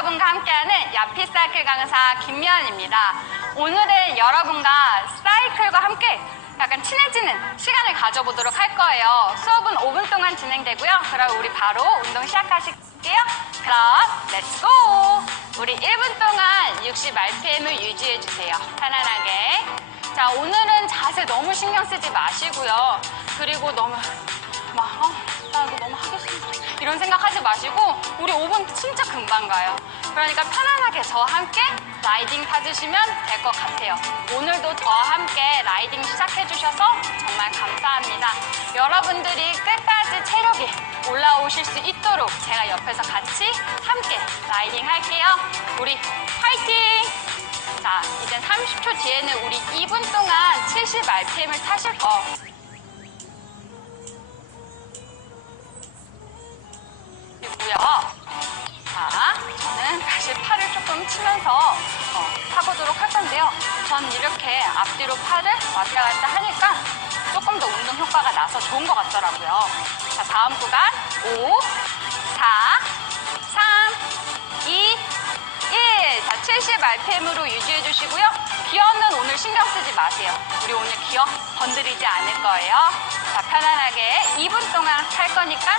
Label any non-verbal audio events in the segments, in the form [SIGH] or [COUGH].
여러분과 함께하는 야피 사이클 강사 김미연입니다. 오늘은 여러분과 사이클과 함께 약간 친해지는 시간을 가져보도록 할 거예요. 수업은 5분 동안 진행되고요. 그럼 우리 바로 운동 시작하실게요. 그럼 렛츠고! 우리 1분 동안 60 RPM을 유지해주세요. 편안하게. 자, 오늘은 자세 너무 신경 쓰지 마시고요. 그리고 너무 막, 어, 나 이거 너무 싫어. 이런 생각하지 마시고 우리 5분 진짜 금방 가요. 그러니까 편안하게 저와 함께 라이딩 타주시면 될 것 같아요. 오늘도 저와 함께 라이딩 시작해 주셔서 정말 감사합니다. 여러분들이 끝까지 체력이 올라오실 수 있도록 제가 옆에서 같이 함께 라이딩 할게요. 우리 화이팅! 자, 이제 30초 뒤에는 우리 2분 동안 70 RPM을 타실 거. 있고요. 자, 저는 다시 팔을 조금 치면서 어, 타보도록 할 건데요. 전 이렇게 앞뒤로 팔을 왔다 갔다 하니까 조금 더 운동 효과가 나서 좋은 것 같더라고요. 자, 다음 구간 5, 4, 3, 2, 1. 자, 70 RPM으로 유지해 주시고요. 기어는 오늘 신경 쓰지 마세요. 우리 오늘 기어 건드리지 않을 거예요. 자, 편안하게 2분 동안 할 거니까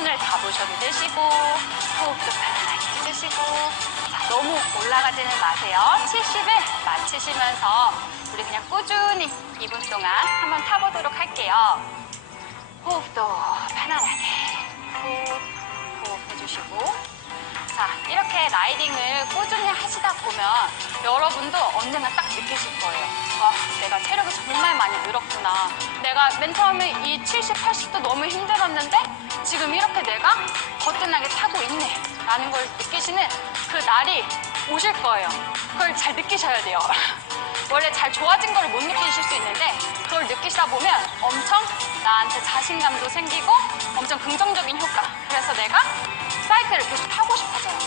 손을 잡으셔도 되시고, 호흡도 편안하게 해주시고, 자, 너무 올라가지는 마세요. 70을 마치시면서 우리 그냥 꾸준히 2분 동안 한번 타보도록 할게요. 호흡도 편안하게 호흡, 호흡 해주시고, 자, 이렇게 라이딩을 꾸준히 하시다 보면 여러분도 언젠가 딱 느끼실 거예요. 아, 내가 체력이 정말 많이 늘었구나. 내가 맨 처음에 이 70, 80도 너무 힘들었는데 지금 이렇게 내가 거뜬하게 타고 있네. 라는 걸 느끼시는 그 날이 오실 거예요. 그걸 잘 느끼셔야 돼요. [LAUGHS] 원래 잘 좋아진 걸 못 느끼실 수 있는데 그걸 느끼다 보면 엄청 나한테 자신감도 생기고 엄청 긍정적인 효과. 그래서 내가 사이클을 계속 타고 싶어져요.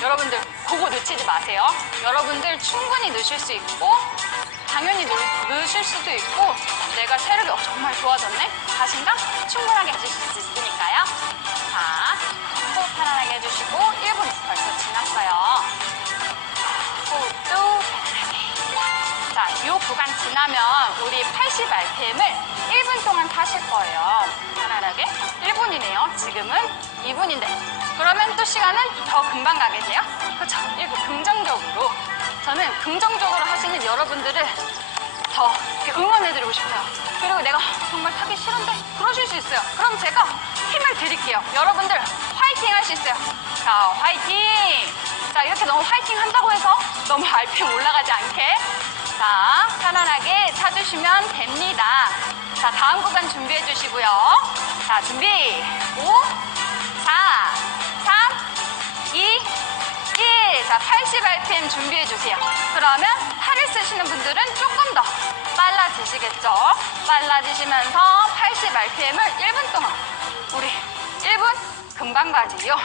여러분들 그거 놓치지 마세요. 여러분들 충분히 넣으실 수 있고 당연히 넣, 넣으실 수도 있고 내가 체력이 어, 정말 좋아졌네? 자신감 충분하게 가지실 수 있으니까요. 자, 호흡 편안하게 해주시고 1분 벌써 지났어요. 호흡도 편안하게. 자, 이 구간 지나면 우리 80 RPM을 1분 동안 타실 거예요. 편안하게. 1분이네요. 지금은 2분인데. 그러면 또 시간은 더 금방 가게 돼요. 그렇죠? 이렇게 긍정적으로. 긍정적으로 하시는 여러분들을 더 응원해드리고 싶어요. 그리고 내가 정말 타기 싫은데 그러실 수 있어요. 그럼 제가 힘을 드릴게요. 여러분들 화이팅 할 수 있어요. 자, 화이팅! 자, 이렇게 너무 화이팅 한다고 해서 너무 RPM 올라가지 않게 자, 편안하게 타주시면 됩니다. 자, 다음 구간 준비해 주시고요. 자, 준비. 5, 1. 자, 80 RPM 준비해 주세요. 그러면 팔을 쓰시는 분들은 조금 더 빨라지시겠죠? 빨라지시면서 80 RPM을 1분 동안 우리 1분 금방 가지요.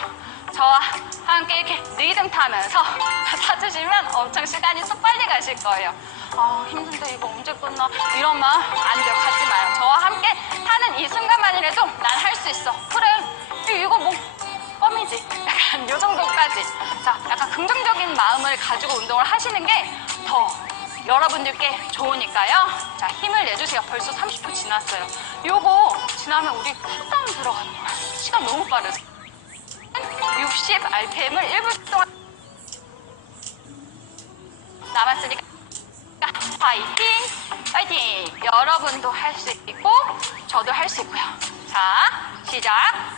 저와 함께 이렇게 리듬 타면서 [LAUGHS] 타주시면 엄청 시간이 쏙 빨리 가실 거예요. 아, 힘든데 이거 언제 끝나? 이런 마음 안 돼요. 갖지 마요. 저와 함께 타는 이 순간만이라도 난 할 수 있어. 그래. 이거 뭐 껌이지. [LAUGHS] 약간 요 정도까지. 자, 약간 긍정 마음을 가지고 운동을 하시는 게 더 여러분들께 좋으니까요. 자, 힘을 내주세요. 벌써 30분 지났어요. 요거 지나면 우리 쿨다운 들어가는 거야. 시간 너무 빠르죠. 60 RPM을 1분 동안 남았으니까 파이팅! 파이팅! 여러분도 할 수 있고 저도 할 수 있고요. 자, 시작!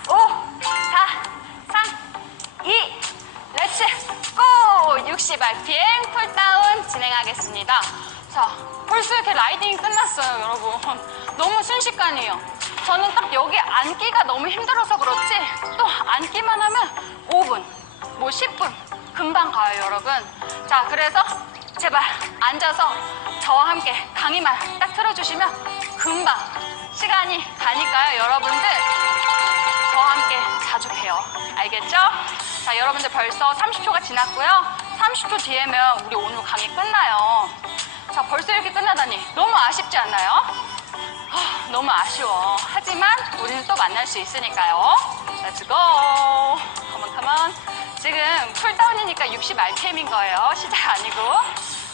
5, 4, 3, 2, 렛츠 고! 60 RPM 쿨다운 진행하겠습니다. 자, 벌써 이렇게 라이딩이 끝났어요, 여러분. [LAUGHS] 너무 순식간이에요. 저는 딱 여기 앉기가 너무 힘들어서 그렇지 또 앉기만 하면 5분, 뭐 10분 금방 가요, 여러분. 자, 그래서 제발 앉아서 저와 함께 강의만 딱 틀어주시면 금방 시간이 가니까요, 여러분들. 저와 함께 자주 봬요. 알겠죠? 자, 여러분들 벌써 30초가 지났고요. 30초 뒤에면 우리 오늘 강의 끝나요. 자, 벌써 이렇게 끝나다니 너무 아쉽지 않나요? 하, 너무 아쉬워. 하지만 우리는 또 만날 수 있으니까요. Let's go. 컴온, 컴온. 지금 쿨다운이니까 60 RPM인 거예요. 시작 아니고.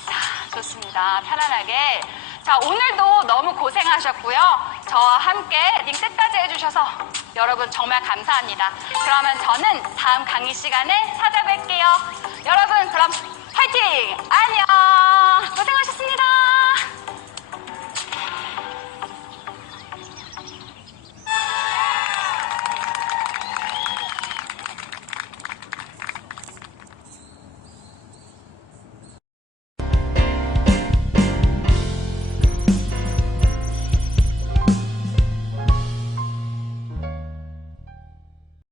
자, 좋습니다. 편안하게. 자, 오늘도 너무 고생하셨고요. 저와 함께 링 끝까지 해주셔서 여러분 정말 감사합니다. 그러면 저는 다음 강의 시간에 찾아뵐게요. 여러분, 그럼 화이팅! 안녕! 고생하셨습니다.